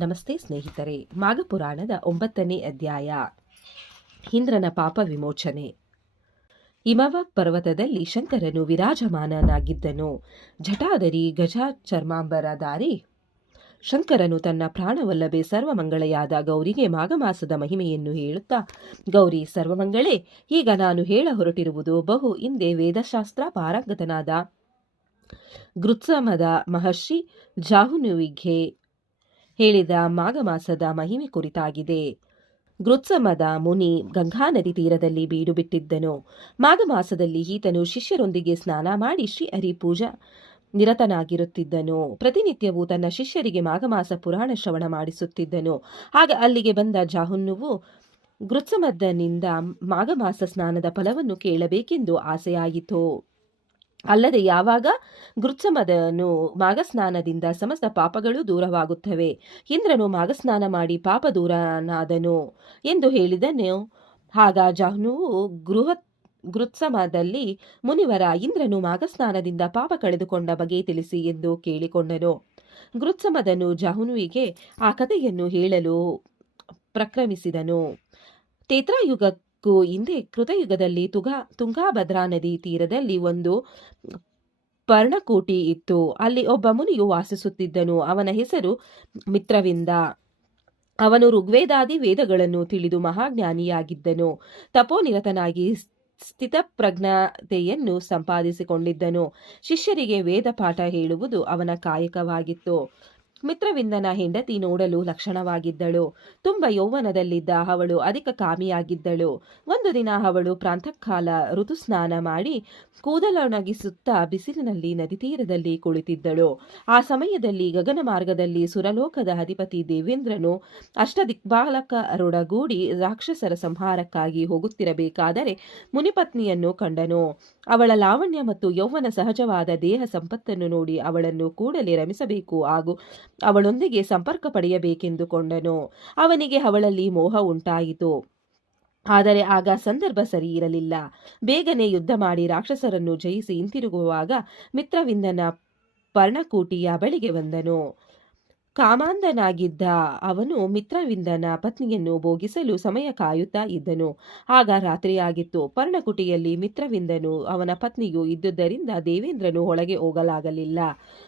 ನಮಸ್ತೆ ಸ್ನೇಹಿತರೆ. ಮಾಘಪುರಾಣದ 9ನೇ ಅಧ್ಯಾಯ. ಇಂದ್ರನ ಪಾಪ ವಿಮೋಚನೆ. ಹಿಮವ ಪರ್ವತದಲ್ಲಿ ಶಂಕರನು ವಿರಾಜಮಾನನಾಗಿದ್ದನು. ಜಟಾಧರಿ ಗಜಚರ್ಮಾಂಬರಧಾರಿ ಶಂಕರನು ತನ್ನ ಪ್ರಾಣವಲ್ಲಭೆ ಸರ್ವಮಂಗಳೆಯಾದ ಗೌರಿಗೆ ಮಾಘಮಾಸದ ಮಹಿಮೆಯನ್ನು ಹೇಳುತ್ತಾ, ಗೌರಿ ಸರ್ವಮಂಗಳೇ, ಈಗ ನಾನು ಹೇಳ ಹೊರಟಿರುವುದು ಬಹು ಹಿಂದೆ ವೇದಶಾಸ್ತ್ರ ಪಾರಂಗತನಾದ ಗೃತ್ಸಮದ ಮಹರ್ಷಿ ಜಾಹುನುವಿಗೆ ಹೇಳಿದ ಮಾಘಮಾಸದ ಮಹಿಮೆ ಕುರಿತಾಗಿದೆ. ಗೃತ್ಸಮದ ಮುನಿ ಗಂಗಾ ನದಿ ತೀರದಲ್ಲಿ ಬೀಡು ಬಿಟ್ಟಿದ್ದನು. ಮಾಘಮಾಸದಲ್ಲಿ ಈತನು ಶಿಷ್ಯರೊಂದಿಗೆ ಸ್ನಾನ ಮಾಡಿ ಶ್ರೀಹರಿ ಪೂಜಾ ನಿರತನಾಗಿರುತ್ತಿದ್ದನು. ಪ್ರತಿನಿತ್ಯವೂ ತನ್ನ ಶಿಷ್ಯರಿಗೆ ಮಾಘಮಾಸ ಪುರಾಣ ಶ್ರವಣ ಮಾಡಿಸುತ್ತಿದ್ದನು. ಆಗ ಅಲ್ಲಿಗೆ ಬಂದ ಜಾಹುನುವು ಗೃತ್ಸಮದನಿಂದ ಮಾಘಮಾಸ ಸ್ನಾನದ ಫಲವನ್ನು ಕೇಳಬೇಕೆಂದು ಆಸೆಯಾಯಿತು. ಅಲ್ಲದೆ ಯಾವಾಗ ಗೃತ್ಸಮದನು ಮಾಘಸ್ನಾನದಿಂದ ಸಮಸ್ತ ಪಾಪಗಳು ದೂರವಾಗುತ್ತವೆ, ಇಂದ್ರನು ಮಾಘಸ್ನಾನ ಮಾಡಿ ಪಾಪ ದೂರನಾದನು ಎಂದು ಹೇಳಿದನು. ಆಗ ಜಾಹ್ನುವು ಗೃತ್ಸಮದಲ್ಲಿ ಮುನಿವರ, ಇಂದ್ರನು ಮಾಘಸ್ನಾನದಿಂದ ಪಾಪ ಕಳೆದುಕೊಂಡ ಬಗೆ ತಿಳಿಸಿ ಎಂದು ಕೇಳಿಕೊಂಡನು. ಗೃತ್ಸಮದನು ಜಾಹ್ನುವಿಗೆ ಆ ಕಥೆಯನ್ನು ಹೇಳಲು ಪ್ರಕ್ರಮಿಸಿದನು. ತೇತ್ರಾಯುಗ ಹಿಂದೆ ಕೃತಯುಗದಲ್ಲಿ ತುಂಗಾಭದ್ರಾ ನದಿ ತೀರದಲ್ಲಿ ಒಂದು ಪರ್ಣಕೂಟಿ ಇತ್ತು. ಅಲ್ಲಿ ಒಬ್ಬ ಮುನಿಯು ವಾಸಿಸುತ್ತಿದ್ದನು. ಅವನ ಹೆಸರು ಮಿತ್ರವಿಂದ. ಅವನು ಋಗ್ವೇದಾದಿ ವೇದಗಳನ್ನು ತಿಳಿದು ಮಹಾಜ್ಞಾನಿಯಾಗಿದ್ದನು. ತಪೋನಿರತನಾಗಿ ಸ್ಥಿತಪ್ರಜ್ಞತೆಯನ್ನು ಸಂಪಾದಿಸಿಕೊಂಡಿದ್ದನು. ಶಿಷ್ಯರಿಗೆ ವೇದ ಪಾಠ ಹೇಳುವುದು ಅವನ ಕಾಯಕವಾಗಿತ್ತು. ಮಿತ್ರವಿಂದನ ಹೆಂಡತಿ ನೋಡಲು ಲಕ್ಷಣವಾಗಿದ್ದಳು. ತುಂಬ ಯೌವನದಲ್ಲಿದ್ದ ಅವಳು ಅಧಿಕ ಕಾಮಿಯಾಗಿದ್ದಳು. ಒಂದು ದಿನ ಅವಳು ಪ್ರಾತಃಕಾಲ ಋತುಸ್ನಾನ ಮಾಡಿ ಕೂದಲೊಣಗಿಸುತ್ತಾ ಬಿಸಿಲಿನಲ್ಲಿ ನದಿ ತೀರದಲ್ಲಿ ಕುಳಿತಿದ್ದಳು. ಆ ಸಮಯದಲ್ಲಿ ಗಗನ ಮಾರ್ಗದಲ್ಲಿ ಸುರಲೋಕದ ಅಧಿಪತಿ ದೇವೇಂದ್ರನು ಅಷ್ಟದಿಕ್ಪಾಲಕರೊಡಗೂಡಿ ರಾಕ್ಷಸರ ಸಂಹಾರಕ್ಕಾಗಿ ಹೋಗುತ್ತಿರಬೇಕಾದರೆ ಮುನಿಪತ್ನಿಯನ್ನು ಕಂಡನು. ಅವಳ ಲಾವಣ್ಯ ಮತ್ತು ಯೌವನ ಸಹಜವಾದ ದೇಹ ಸಂಪತ್ತನ್ನು ನೋಡಿ ಅವಳನ್ನು ಕೂಡಲೇ ರಮಿಸಬೇಕು ಹಾಗೂ ಅವಳೊಂದಿಗೆ ಸಂಪರ್ಕ ಪಡೆಯಬೇಕೆಂದುಕೊಂಡನು. ಅವನಿಗೆ ಅವಳಲ್ಲಿ ಮೋಹ ಉಂಟಾಯಿತು. ಆದರೆ ಆಗ ಸಂದರ್ಭ ಸರಿ ಇರಲಿಲ್ಲ. ಬೇಗನೆ ಯುದ್ಧ ಮಾಡಿ ರಾಕ್ಷಸರನ್ನು ಜಯಿಸಿ ಹಿಂತಿರುಗುವಾಗ ಮಿತ್ರವಿಂದನ ಪರ್ಣಕೂಟಿಯ ಬಳಿಗೆ ಬಂದನು. ಕಾಮಾಂಧನಾಗಿದ್ದ ಅವನು ಮಿತ್ರವಿಂದನ ಪತ್ನಿಯನ್ನು ಭೋಗಿಸಲು ಸಮಯ ಕಾಯುತ್ತಾ ಇದ್ದನು. ಆಗ ರಾತ್ರಿಯಾಗಿತ್ತು. ಪರ್ಣಕುಟಿಯಲ್ಲಿ ಮಿತ್ರವಿಂದನು ಅವನ ಪತ್ನಿಯು ಇದ್ದುದರಿಂದ ದೇವೇಂದ್ರನು ಒಳಗೆ ಹೋಗಲಾಗಲಿಲ್ಲ.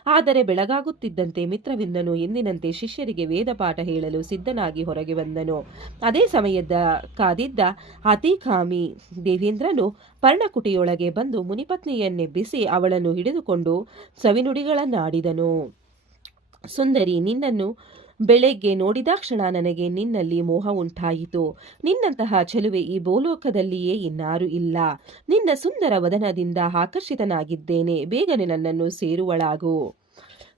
ಆದರೆ ಬೆಳಗಾಗುತ್ತಿದ್ದಂತೆ ಮಿತ್ರವಿಂದನು ಎಂದಿನಂತೆ ಶಿಷ್ಯರಿಗೆ ವೇದಪಾಠ ಹೇಳಲು ಸಿದ್ಧನಾಗಿ ಹೊರಗೆ ಬಂದನು. ಅದೇ ಸಮಯದ ಕಾದಿದ್ದ ಅತಿಕಾಮಿ ದೇವೇಂದ್ರನು ಪರ್ಣಕುಟಿಯೊಳಗೆ ಬಂದು ಮುನಿಪತ್ನಿಯನ್ನೆಬ್ಬಿಸಿ ಅವಳನ್ನು ಹಿಡಿದುಕೊಂಡು ಸವಿನುಡಿಗಳನ್ನಾಡಿದನು. ಸುಂದರಿ, ನಿನ್ನನ್ನು ಬೆಳಗ್ಗೆ ನೋಡಿದಾಕ್ಷಣ ನನಗೆ ನಿನ್ನಲ್ಲಿ ಮೋಹ ಉಂಟಾಯಿತು. ನಿನ್ನಂತಹ ಚೆಲುವೆ ಈ ಭೂಲೋಕದಲ್ಲಿಯೇ ಇನ್ನಾರೂ ಇಲ್ಲ. ನಿನ್ನ ಸುಂದರ ವದನದಿಂದ ಆಕರ್ಷಿತನಾಗಿದ್ದೇನೆ. ಬೇಗನೆ ನನ್ನನ್ನು ಸೇರುವಳಾಗು.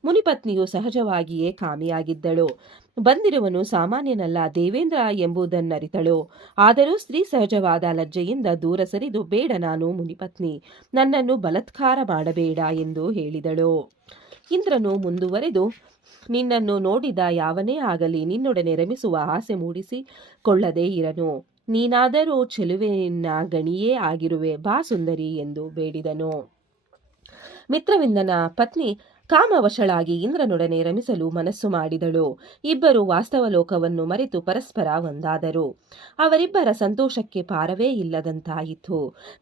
ಮುನಿಪತ್ನಿಯು ಸಹಜವಾಗಿಯೇ ಕಾಮಿಯಾಗಿದ್ದಳು. ಬಂದಿರುವನು ಸಾಮಾನ್ಯನಲ್ಲ, ದೇವೇಂದ್ರ ಎಂಬುದನ್ನರಿತಳು. ಆದರೂ ಸ್ತ್ರೀ ಸಹಜವಾದ ಲಜ್ಜೆಯಿಂದ ದೂರ ಸರಿದು, ಬೇಡ, ನಾನು ಮುನಿಪತ್ನಿ, ನನ್ನನ್ನು ಬಲಾತ್ಕಾರ ಮಾಡಬೇಡ ಎಂದು ಹೇಳಿದಳು. ಇಂದ್ರನು ಮುಂದುವರೆದು, ನಿನ್ನನ್ನು ನೋಡಿದ ಯಾವನೇ ಆಗಲಿ ನಿನ್ನೊಡನೆ ರಮಿಸುವ ಆಸೆ ಮೂಡಿಸಿಕೊಳ್ಳದೇ ಇರನು. ನೀನಾದರೂ ಚೆಲುವಿನ ಗಣಿಯೇ ಆಗಿರುವೆ. ಬಾ ಸುಂದರಿ ಎಂದು ಬೇಡಿದನು. ಮಿತ್ರವಿಂದನ ಪತ್ನಿ ಕಾಮವಶಳಾಗಿ ಇಂದ್ರನೊಡನೆ ರಮಿಸಲು ಮನಸ್ಸು ಮಾಡಿದಳು. ಇಬ್ಬರು ವಾಸ್ತವ ಲೋಕವನ್ನು ಮರೆತು ಪರಸ್ಪರ ಒಂದಾದರು. ಅವರಿಬ್ಬರ ಸಂತೋಷಕ್ಕೆ ಪಾರವೇ ಇಲ್ಲದಂತಾಯಿತು.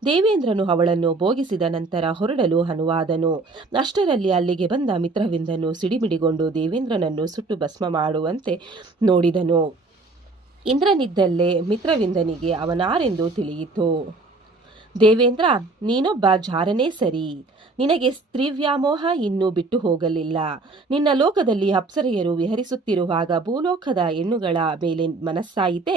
ದೇವೇಂದ್ರನು ಅವಳನ್ನು ಭೋಗಿಸಿದ ನಂತರ ಹೊರಡಲು ಅನುವಾದನು. ಅಷ್ಟರಲ್ಲಿ ಅಲ್ಲಿಗೆ ಬಂದ ಮಿತ್ರವಿಂದನು ಸಿಡಿಮಿಡಿಗೊಂಡು ದೇವೇಂದ್ರನನ್ನು ಸುಟ್ಟು ಭಸ್ಮ ಮಾಡುವಂತೆ ನೋಡಿದನು. ಇಂದ್ರನಿದ್ದಲ್ಲೇ ಮಿತ್ರವಿಂದನಿಗೆ ಅವನಾರೆಂದು ತಿಳಿಯಿತು. ದೇವೇಂದ್ರ, ನೀನೊಬ್ಬ ಜಾರನೇ ಸರಿ. ನಿನಗೆ ಸ್ತ್ರೀವ್ಯಾಮೋಹ ಇನ್ನೂ ಬಿಟ್ಟು ಹೋಗಲಿಲ್ಲ. ನಿನ್ನ ಲೋಕದಲ್ಲಿ ಅಪ್ಸರೆಯರು ವಿಹರಿಸುತ್ತಿರುವಾಗ ಭೂಲೋಕದ ಹೆಣ್ಣುಗಳ ಮೇಲೆ ಮನಸ್ಸಾಯಿತೆ.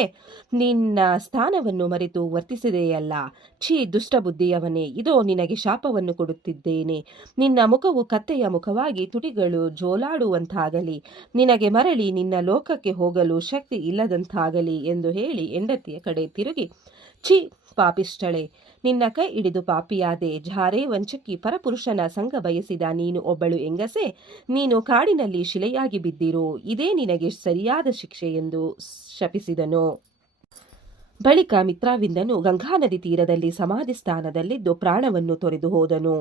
ನಿನ್ನ ಸ್ಥಾನವನ್ನು ಮರೆತು ವರ್ತಿಸಿದೆಯಲ್ಲ. ಛೀ, ದುಷ್ಟಬುದ್ಧಿಯವನೇ, ಇದೋ ನಿನಗೆ ಶಾಪವನ್ನು ಕೊಡುತ್ತಿದ್ದೇನೆ. ನಿನ್ನ ಮುಖವು ಕತ್ತೆಯ ಮುಖವಾಗಿ ತುಟಿಗಳು ಜೋಲಾಡುವಂತಾಗಲಿ. ನಿನಗೆ ಮರಳಿ ನಿನ್ನ ಲೋಕಕ್ಕೆ ಹೋಗಲು ಶಕ್ತಿ ಇಲ್ಲದಂತಾಗಲಿ ಎಂದು ಹೇಳಿ ಹೆಂಡತಿಯ ಕಡೆ ತಿರುಗಿ, ಛೀ ಪಾಪಿಷ್ಟಳೆ, ನಿನ್ನ ಕೈ ಹಿಡಿದು ಪಾಪಿಯಾದೆ. ಜಾರೇ ವಂಚಕಿ, ಪರಪುರುಷನ ಸಂಗ ಬಯಸಿದ ನೀನು ಒಬ್ಬಳು ಹೆಂಗಸೆ. ನೀನು ಕಾಡಿನಲ್ಲಿ ಶಿಲೆಯಾಗಿ ಬಿದ್ದಿರು. ಇದೇ ನಿನಗೆ ಸರಿಯಾದ ಶಿಕ್ಷೆ ಎಂದು ಶಪಿಸಿದನು. ಬಳಿಕ ಮಿತ್ರವಿಂದನು ಗಂಗಾ ನದಿ ತೀರದಲ್ಲಿ ಸಮಾಧಿ ಸ್ಥಾನದಲ್ಲಿದ್ದು ಪ್ರಾಣವನ್ನು ತೊರೆದು ಹೋದನು.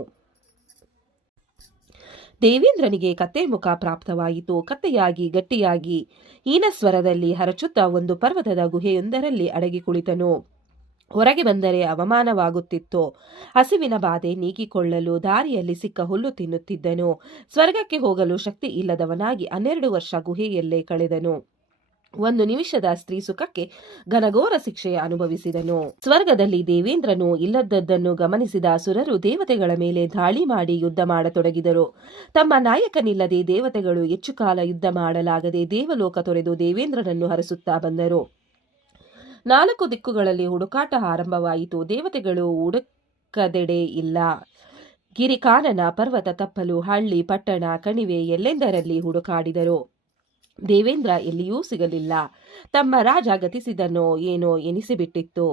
ದೇವೇಂದ್ರನಿಗೆ ಕತ್ತೆ ಮುಖ ಪ್ರಾಪ್ತವಾಯಿತು. ಕತ್ತೆಯಾಗಿ ಗಟ್ಟಿಯಾಗಿ ಹೀನಸ್ವರದಲ್ಲಿ ಹರಚುತ್ತಾ ಒಂದು ಪರ್ವತದ ಗುಹೆಯೊಂದರಲ್ಲಿ ಅಡಗಿ ಕುಳಿತನು. ಹೊರಗೆ ಬಂದರೆ ಅವಮಾನವಾಗುತ್ತಿತ್ತು. ಹಸಿವಿನ ಬಾಧೆ ನೀಗಿಕೊಳ್ಳಲು ದಾರಿಯಲ್ಲಿ ಸಿಕ್ಕ ಹುಲ್ಲು ತಿನ್ನುತ್ತಿದ್ದನು. ಸ್ವರ್ಗಕ್ಕೆ ಹೋಗಲು ಶಕ್ತಿ ಇಲ್ಲದವನಾಗಿ 12 ವರ್ಷ ಗುಹೆಯಲ್ಲೇ ಕಳೆದನು. 1 ನಿಮಿಷದ ಸ್ತ್ರೀ ಸುಖಕ್ಕೆ ಘನಘೋರ ಶಿಕ್ಷೆ ಅನುಭವಿಸಿದನು. ಸ್ವರ್ಗದಲ್ಲಿ ದೇವೇಂದ್ರನು ಇಲ್ಲದದ್ದನ್ನು ಗಮನಿಸಿದ ಅಸುರರು ದೇವತೆಗಳ ಮೇಲೆ ದಾಳಿ ಮಾಡಿ ಯುದ್ಧ ಮಾಡತೊಡಗಿದರು. ತಮ್ಮ ನಾಯಕನಿಲ್ಲದೆ ದೇವತೆಗಳು ಹೆಚ್ಚು ಕಾಲ ಯುದ್ಧ ಮಾಡಲಾಗದೆ ದೇವಲೋಕ ತೊರೆದು ದೇವೇಂದ್ರನನ್ನು ಹರಸುತ್ತಾ ಬಂದರು. 4 ದಿಕ್ಕುಗಳಲ್ಲಿ ಹುಡುಕಾಟ ಆರಂಭವಾಯಿತು. ದೇವತೆಗಳು ಹುಡುಕದೆಡೆ ಇಲ್ಲ. ಗಿರಿಕಾನನ, ಪರ್ವತ, ತಪ್ಪಲು, ಹಳ್ಳಿ, ಪಟ್ಟಣ, ಕಣಿವೆ ಎಲ್ಲೆಂದರಲ್ಲಿ ಹುಡುಕಾಡಿದರು. ದೇವೇಂದ್ರ ಎಲ್ಲಿಯೂ ಸಿಗಲಿಲ್ಲ. ತಮ್ಮ ರಾಜ ಗತಿಸಿದನೋ ಏನೋ ಎನಿಸಿಬಿಟ್ಟಿತ್ತು.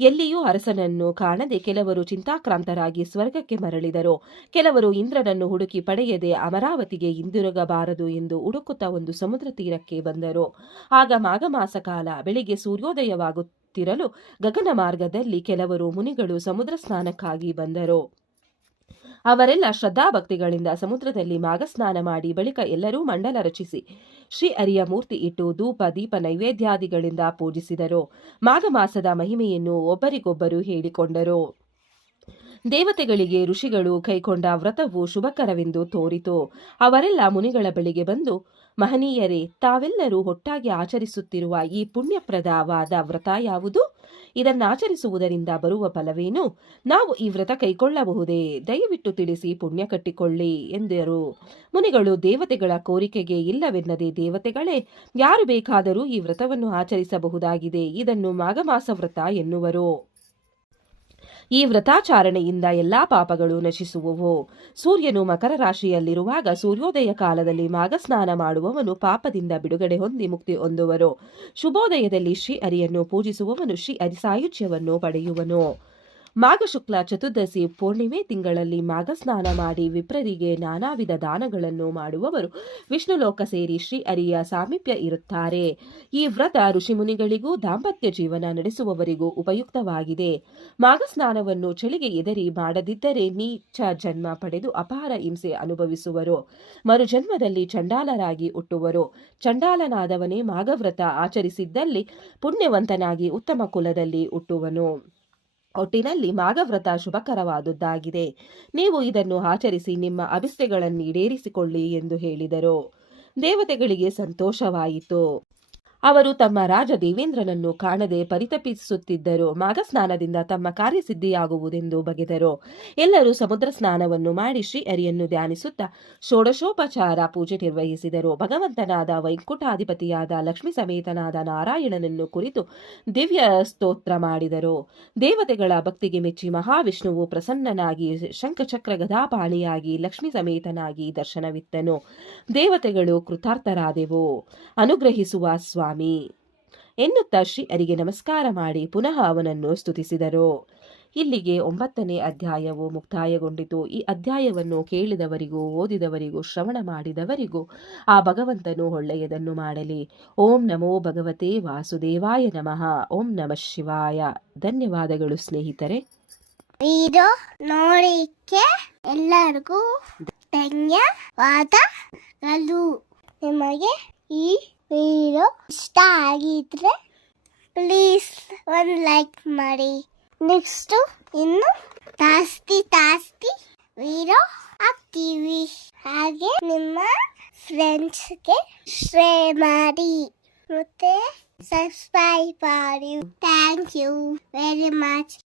ಎಲ್ಲಿಯೂ ಅರಸನನ್ನು ಕಾಣದೆ ಕೆಲವರು ಚಿಂತಾಕ್ರಾಂತರಾಗಿ ಸ್ವರ್ಗಕ್ಕೆ ಮರಳಿದರು. ಕೆಲವರು ಇಂದ್ರನನ್ನು ಹುಡುಕಿ ಪಡೆಯದೆ ಅಮರಾವತಿಗೆ ಹಿಂದಿರುಗಬಾರದು ಎಂದು ಹುಡುಕುತ್ತಾ ಒಂದು ಸಮುದ್ರ ತೀರಕ್ಕೆ ಬಂದರು. ಆಗ ಮಾಘಮಾಸ ಕಾಲ. ಬೆಳಿಗ್ಗೆ ಸೂರ್ಯೋದಯವಾಗುತ್ತಿರಲು ಗಗನ ಮಾರ್ಗದಲ್ಲಿ ಕೆಲವರು ಮುನಿಗಳು ಸಮುದ್ರ ಸ್ನಾನಕ್ಕಾಗಿ ಬಂದರು. ಅವರೆಲ್ಲ ಶ್ರದ್ಧಾಭಕ್ತಿಗಳಿಂದ ಸಮುದ್ರದಲ್ಲಿ ಮಾಘಸ್ನಾನ ಮಾಡಿ ಬಳಿಕ ಎಲ್ಲರೂ ಮಂಡಲ ರಚಿಸಿ ಶ್ರೀ ಹರಿಯ ಮೂರ್ತಿ ಇಟ್ಟು ಧೂಪ ದೀಪ ನೈವೇದ್ಯಾದಿಗಳಿಂದ ಪೂಜಿಸಿದರು. ಮಾಘ ಮಾಸದ ಮಹಿಮೆಯನ್ನು ಒಬ್ಬರಿಗೊಬ್ಬರು ಹೇಳಿಕೊಂಡರು. ದೇವತೆಗಳಿಗೆ ಋಷಿಗಳು ಕೈಕೊಂಡ ವ್ರತವು ಶುಭಕರವೆಂದು ತೋರಿತು. ಅವರೆಲ್ಲ ಮುನಿಗಳ ಬಳಿಗೆ ಬಂದು, ಮಹನೀಯರೇ, ತಾವೆಲ್ಲರೂ ಒಟ್ಟಾಗಿ ಆಚರಿಸುತ್ತಿರುವ ಈ ಪುಣ್ಯಪ್ರದವಾದ ವ್ರತ ಯಾವುದು? ಇದನ್ನಾಚರಿಸುವುದರಿಂದ ಬರುವ ಫಲವೇನು? ನಾವು ಈ ವ್ರತ ಕೈಕೊಳ್ಳಬಹುದೇ? ದಯವಿಟ್ಟು ತಿಳಿಸಿ, ಪುಣ್ಯ ಕಟ್ಟಿಕೊಳ್ಳಿ ಎಂದರು. ಮುನಿಗಳು ದೇವತೆಗಳ ಕೋರಿಕೆಗೆ ಇಲ್ಲವೆನ್ನದೆ, ದೇವತೆಗಳೇ, ಯಾರು ಬೇಕಾದರೂ ಈ ವ್ರತವನ್ನು ಆಚರಿಸಬಹುದಾಗಿದೆ. ಇದನ್ನು ಮಾಘಮಾಸ ವ್ರತ ಎನ್ನುವರು. ಈ ವ್ರತಾಚಾರಣೆಯಿಂದ ಎಲ್ಲಾ ಪಾಪಗಳು ನಶಿಸುವವು. ಸೂರ್ಯನು ಮಕರ ರಾಶಿಯಲ್ಲಿರುವಾಗ ಸೂರ್ಯೋದಯ ಕಾಲದಲ್ಲಿ ಮಾಘಸ್ನಾನ ಮಾಡುವವನು ಪಾಪದಿಂದ ಬಿಡುಗಡೆ ಹೊಂದಿ ಮುಕ್ತಿ ಹೊಂದುವರು. ಶುಭೋದಯದಲ್ಲಿ ಶ್ರೀ ಹರಿಯನ್ನು ಪೂಜಿಸುವವನು ಶ್ರೀ ಹರಿ ಸಾಯುಜ್ಯವನ್ನು ಪಡೆಯುವನು. ಮಾಘ ಶುಕ್ಲ ಚತುರ್ದಶಿ ಪೂರ್ಣಿಮೆ ತಿಂಗಳಲ್ಲಿ ಮಾಘಸ್ನಾನ ಮಾಡಿ ವಿಪ್ರರಿಗೆ ನಾನಾ ವಿಧ ದಾನಗಳನ್ನು ಮಾಡುವವರು ವಿಷ್ಣು ಲೋಕ ಸೇರಿ ಶ್ರೀ ಹರಿಯ ಸಾಮೀಪ್ಯ ಇರುತ್ತಾರೆ. ಈ ವ್ರತ ಋಷಿಮುನಿಗಳಿಗೂ ದಾಂಪತ್ಯ ಜೀವನ ನಡೆಸುವವರಿಗೂ ಉಪಯುಕ್ತವಾಗಿದೆ. ಮಾಘಸ್ನಾನವನ್ನು ಚಳಿಗೆ ಎದರಿ ಮಾಡದಿದ್ದರೆ ನೀಚ ಜನ್ಮ ಪಡೆದು ಅಪಾರ ಹಿಂಸೆ ಅನುಭವಿಸುವರು. ಮರುಜನ್ಮದಲ್ಲಿ ಚಂಡಾಲರಾಗಿ ಹುಟ್ಟುವರು. ಚಂಡಾಲನಾದವನೇ ಮಾಘವ್ರತ ಆಚರಿಸಿದ್ದಲ್ಲಿ ಪುಣ್ಯವಂತನಾಗಿ ಉತ್ತಮ ಕುಲದಲ್ಲಿ ಹುಟ್ಟುವನು. ಒಟ್ಟಿನಲ್ಲಿ ಮಾಘವ್ರತ ಶುಭಕರವಾದುದಾಗಿದೆ. ನೀವು ಇದನ್ನು ಆಚರಿಸಿ ನಿಮ್ಮ ಅಭಿಷ್ಟಗಳನ್ನು ಈಡೇರಿಸಿಕೊಳ್ಳಿ ಎಂದು ಹೇಳಿದರು. ದೇವತೆಗಳಿಗೆ ಸಂತೋಷವಾಯಿತು. ಅವರು ತಮ್ಮ ರಾಜ ದೇವೇಂದ್ರನನ್ನು ಕಾಣದೆ ಪರಿತಪಿಸುತ್ತಿದ್ದರು. ಮಾಘಸ್ನಾನದಿಂದ ತಮ್ಮ ಕಾರ್ಯಸಿದ್ಧಿಯಾಗುವುದೆಂದು ಬಗೆದರು. ಎಲ್ಲರೂ ಸಮುದ್ರ ಸ್ನಾನವನ್ನು ಮಾಡಿ ಶ್ರೀ ಹರಿಯನ್ನು ಧ್ಯಾನಿಸುತ್ತಾ ಷೋಡಶೋಪಚಾರ ಪೂಜೆ ನಿರ್ವಹಿಸಿದರು. ಭಗವಂತನಾದ ವೈಕುಂಠಾಧಿಪತಿಯಾದ ಲಕ್ಷ್ಮೀ ಸಮೇತನಾದ ನಾರಾಯಣನನ್ನು ಕುರಿತು ದಿವ್ಯ ಸ್ತೋತ್ರ ಮಾಡಿದರು. ದೇವತೆಗಳ ಭಕ್ತಿಗೆ ಮೆಚ್ಚಿ ಮಹಾವಿಷ್ಣುವು ಪ್ರಸನ್ನನಾಗಿ ಶಂಖಚಕ್ರ ಗದಾಪಾಣಿಯಾಗಿ ಲಕ್ಷ್ಮೀ ಸಮೇತನಾಗಿ ದರ್ಶನವಿತ್ತನು. ದೇವತೆಗಳು ಕೃತಾರ್ಥರಾದೆವು, ಅನುಗ್ರಹಿಸುವ ಸ್ವಾಮಿ ಎನ್ನುತ್ತಾ ಶ್ರೀ ಹರಿಗೆ ನಮಸ್ಕಾರ ಮಾಡಿ ಪುನಃ ಅವನನ್ನು ಸ್ತುತಿಸಿದರು. ಇಲ್ಲಿಗೆ 9ನೇ ಅಧ್ಯಾಯವು ಮುಕ್ತಾಯಗೊಂಡಿತು. ಈ ಅಧ್ಯಾಯವನ್ನು ಕೇಳಿದವರಿಗೂ ಓದಿದವರಿಗೂ ಶ್ರವಣ ಮಾಡಿದವರಿಗೂ ಆ ಭಗವಂತನು ಒಳ್ಳೆಯದನ್ನು ಮಾಡಲಿ. ಓಂ ನಮೋ ಭಗವತೆ ವಾಸುದೇವಾಯ ನಮಃ. ಓಂ ನಮಃ ಶಿವಾಯ. ಧನ್ಯವಾದಗಳು ಸ್ನೇಹಿತರೆ. ವಿಡಿಯೋ ನೋಡಿಕ್ಕೆ ಎಲ್ಲರಿಗೂ ಧನ್ಯವಾದಗಳು. ನಿಮಗೆ ಈ ವಿಡಿಯೋ ಇಷ್ಟ ಆಗಿದ್ರೆ ಪ್ಲೀಸ್ ಒಂದು ಲೈಕ್ ಮಾಡಿ. ನೆಕ್ಸ್ಟ್ ಇನ್ನು ಜಾಸ್ತಿ ವಿಡಿಯೋ ಹಾಕ್ತೀವಿ. ಹಾಗೆ ನಿಮ್ಮ ಫ್ರೆಂಡ್ಸ್ಗೆ ಶೇರ್ ಮಾಡಿ ಮತ್ತೆ ಸಬ್ಸ್ಕ್ರೈಬ್ ಮಾಡಿ. Thank you very much.